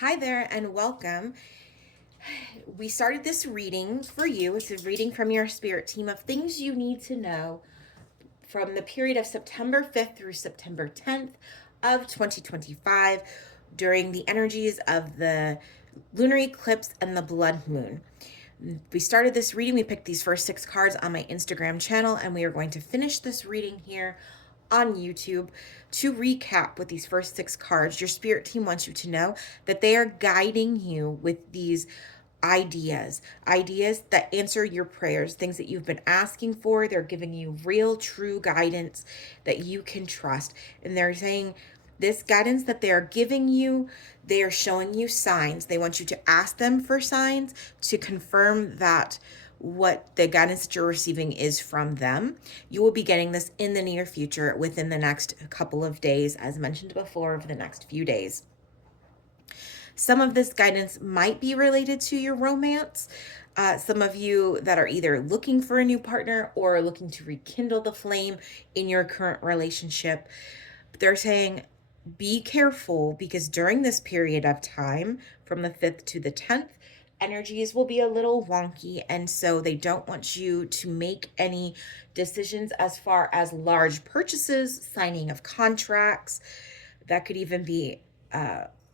Hi there and welcome. We started this reading for you. It's a reading from your spirit team of things you need to know from the period of September 5th through September 10th of 2025 during the energies of the lunar eclipse and the blood moon. We started this reading. We picked these first 6 cards on my Instagram channel, and we are going to finish this reading here on YouTube. To recap with these first 6 cards, your spirit team wants you to know that they are guiding you with these ideas that answer your prayers, things that you've been asking for. They're giving you real, true guidance that you can trust. And they're saying this guidance that they are giving you, they are showing you signs. They want you to ask them for signs to confirm that what the guidance that you're receiving is from them. You will be getting this in the near future within the next couple of days, as mentioned before, over the next few days. Some of this guidance might be related to your romance. Some of you that are either looking for a new partner or looking to rekindle the flame in your current relationship. They're saying be careful because during this period of time, from the 5th to the 10th, energies will be a little wonky. And so they don't want you to make any decisions as far as large purchases, signing of contracts. That could even be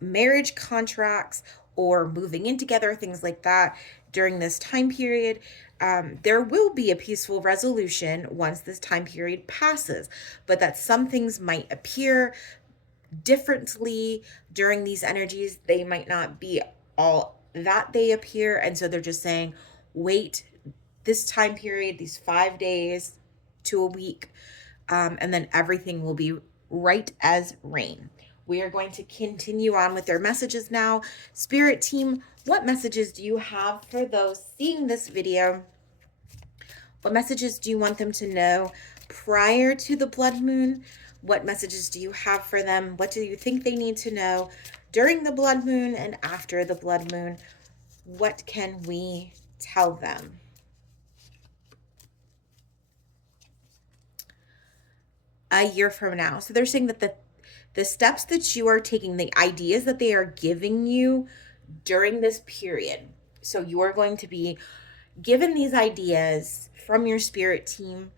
marriage contracts or moving in together, things like that during this time period. There will be a peaceful resolution once this time period passes, but that some things might appear differently during these energies. They might not be all that they appear. And so they're just saying, wait this time period, these 5 days to a week, and then everything will be right as rain. We are going to continue on with their messages now. Spirit team, what messages do you have for those seeing this video? What messages do you want them to know prior to the blood moon? What messages do you have for them? What do you think they need to know during the blood moon and after the blood moon? What can we tell them? A year from now. So they're saying that the steps that you are taking, the ideas that they are giving you during this period. So you are going to be given these ideas from your spirit team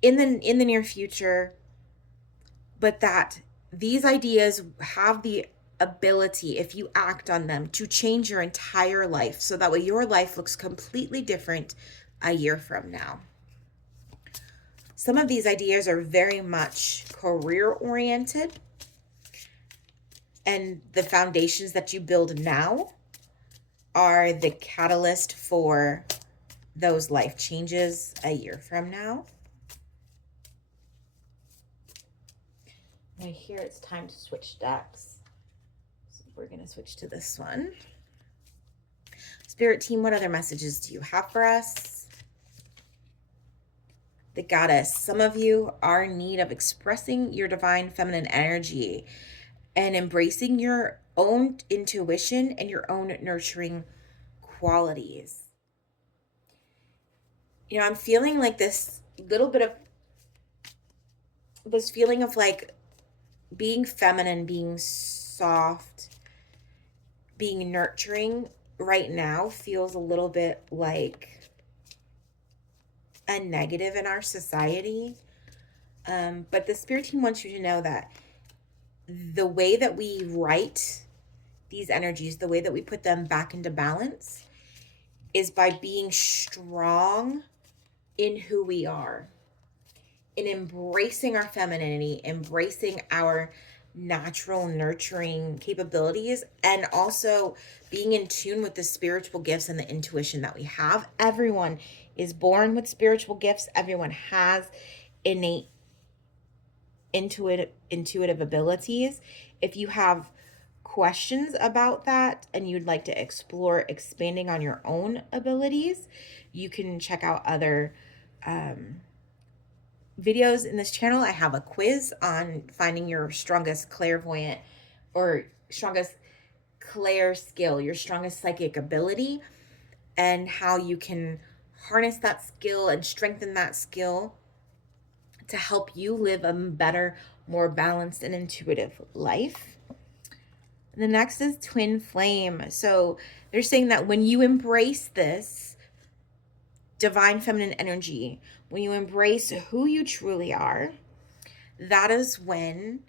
in the near future, but that these ideas have the ability, if you act on them, to change your entire life. So that way your life looks completely different a year from now. Some of these ideas are very much career oriented, and the foundations that you build now are the catalyst for those life changes a year from now. I hear it's time to switch decks. So we're going to switch to this one. Spirit team, what other messages do you have for us? The goddess. Some of you are in need of expressing your divine feminine energy and embracing your own intuition and your own nurturing qualities. I'm feeling like this little bit of this feeling of like being feminine, being soft, being nurturing right now feels a little bit like a negative in our society. But the spirit team wants you to know that the way that we write these energies, the way that we put them back into balance, is by being strong in who we are, in embracing our femininity, embracing our natural nurturing capabilities, and also being in tune with the spiritual gifts and the intuition that we have. Everyone is born with spiritual gifts. Everyone has innate intuitive abilities. If you have questions about that and you'd like to explore expanding on your own abilities, you can check out other videos in this channel. I have a quiz on finding your strongest clairvoyant or strongest clair skill, your strongest psychic ability, and how you can harness that skill and strengthen that skill to help you live a better, more balanced and intuitive life. The next is twin flame. So they're saying that when you embrace this divine feminine energy, when you embrace who you truly are, that is when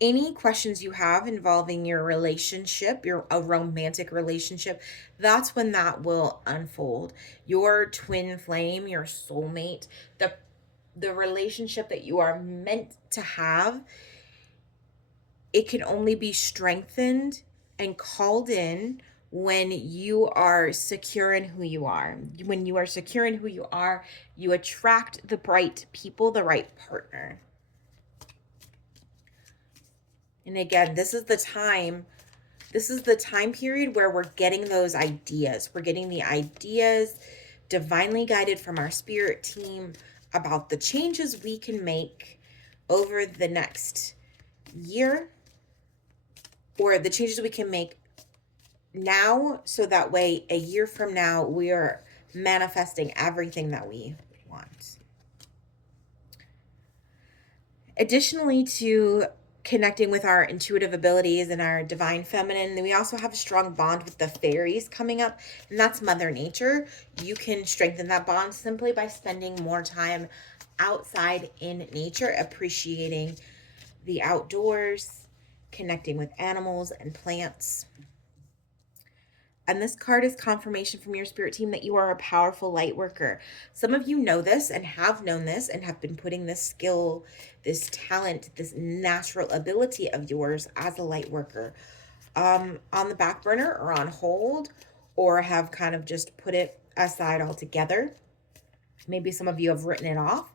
any questions you have involving your relationship, a romantic relationship, that's when that will unfold. Your twin flame, your soulmate, the relationship that you are meant to have, it can only be strengthened and called in when you are secure in who you are. When you are secure in who you are, you attract the right people, the right partner. And again, this is the time period where we're getting those ideas. We're getting the ideas divinely guided from our spirit team about the changes we can make over the next year, or the changes we can make now, so that way a year from now we are manifesting everything that we want. Additionally to connecting with our intuitive abilities and our divine feminine, we also have a strong bond with the fairies coming up, and that's Mother Nature. You can strengthen that bond simply by spending more time outside in nature, appreciating the outdoors, connecting with animals and plants. And this card is confirmation from your spirit team that you are a powerful light worker. Some of you know this and have known this and have been putting this skill, this talent, this natural ability of yours as a light worker on the back burner or on hold, or have kind of just put it aside altogether. Maybe some of you have written it off.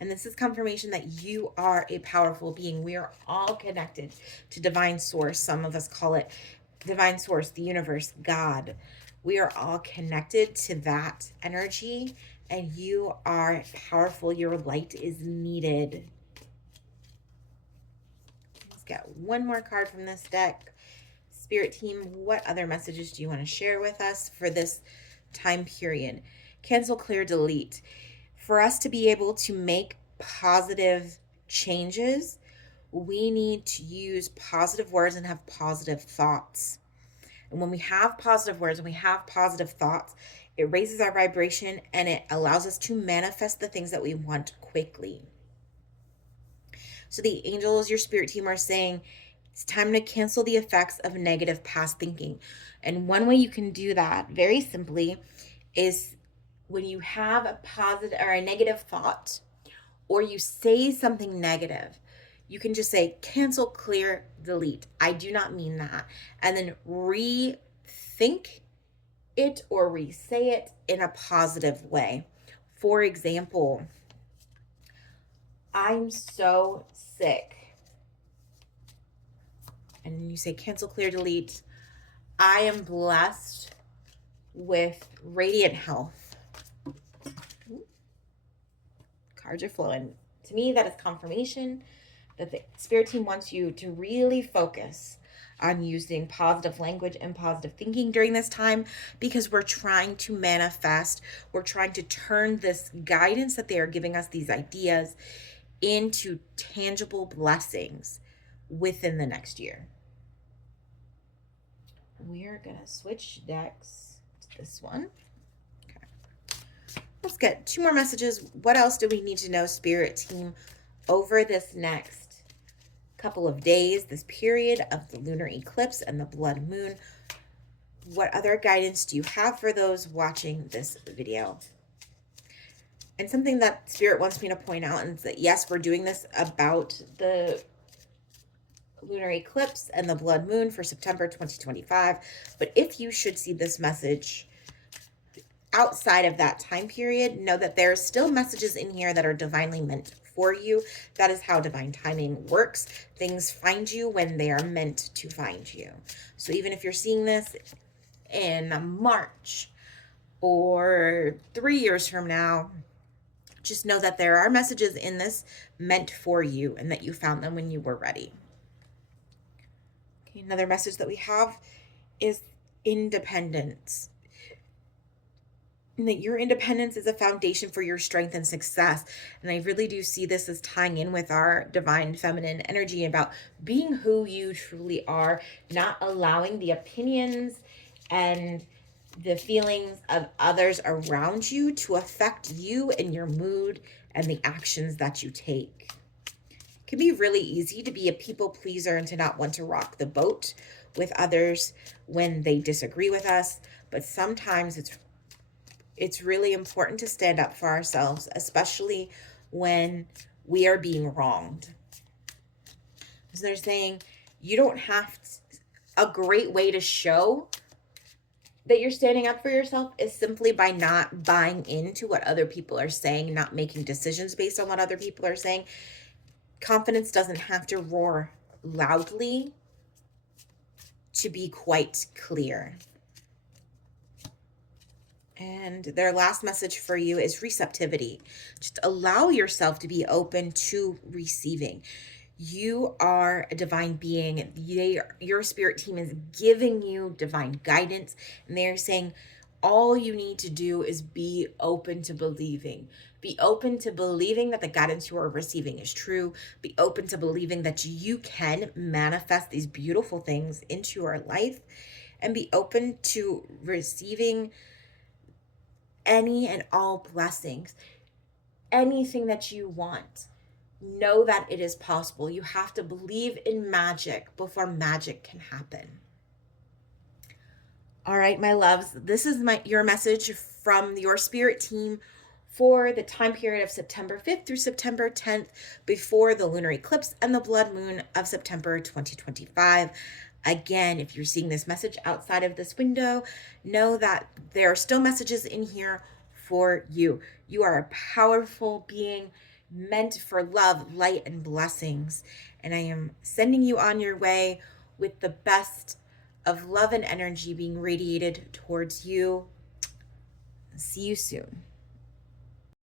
And this is confirmation that you are a powerful being. We are all connected to divine source. Some of us call it divine source, the universe, God. We are all connected to that energy, and you are powerful. Your light is needed. Let's get one more card from this deck. Spirit team, what other messages do you want to share with us for this time period? Cancel, clear, delete. For us to be able to make positive changes, we need to use positive words and have positive thoughts. And when we have positive words and we have positive thoughts, it raises our vibration and it allows us to manifest the things that we want quickly. So the angels, your spirit team, are saying it's time to cancel the effects of negative past thinking. And one way you can do that very simply is when you have a positive or a negative thought, or you say something negative, you can just say cancel, clear, delete. I do not mean that. And then rethink it or re-say it in a positive way. For example, I'm so sick. And you say cancel, clear, delete. I am blessed with radiant health. Cards are flowing. To me, that is confirmation that the spirit team wants you to really focus on using positive language and positive thinking during this time, because we're trying to manifest, we're trying to turn this guidance that they are giving us, these ideas, into tangible blessings within the next year. We're gonna switch decks to this one. Let's get 2 more messages. What else do we need to know, spirit team, over this next couple of days, this period of the lunar eclipse and the blood moon? What other guidance do you have for those watching this video? And something that spirit wants me to point out is that, yes, we're doing this about the lunar eclipse and the blood moon for September 2025. But if you should see this message outside of that time period, know that there are still messages in here that are divinely meant for you. That is how divine timing works. Things find you when they are meant to find you. So even if you're seeing this in March or 3 years from now, just know that there are messages in this meant for you and that you found them when you were ready. Okay, another message that we have is independence. and that your independence is a foundation for your strength and success. And I really do see this as tying in with our divine feminine energy about being who you truly are, not allowing the opinions and the feelings of others around you to affect you and your mood and the actions that you take. It can be really easy to be a people pleaser and to not want to rock the boat with others when they disagree with us, but sometimes it's really important to stand up for ourselves, especially when we are being wronged. So they're saying you don't have to, a great way to show that you're standing up for yourself is simply by not buying into what other people are saying, not making decisions based on what other people are saying. Confidence doesn't have to roar loudly to be quite clear. And their last message for you is receptivity. Just allow yourself to be open to receiving. You are a divine being. Your spirit team is giving you divine guidance. And they're saying all you need to do is be open to believing. Be open to believing that the guidance you are receiving is true. Be open to believing that you can manifest these beautiful things into your life. And be open to receiving any and all blessings, anything that you want. Know that it is possible. You have to believe in magic before magic can happen. All right, my loves, this is your message from your spirit team for the time period of September 5th through September 10th before the lunar eclipse and the blood moon of September 2025. Again, if you're seeing this message outside of this window, know that there are still messages in here for you. You are a powerful being meant for love, light, and blessings. And I am sending you on your way with the best of love and energy being radiated towards you. See you soon.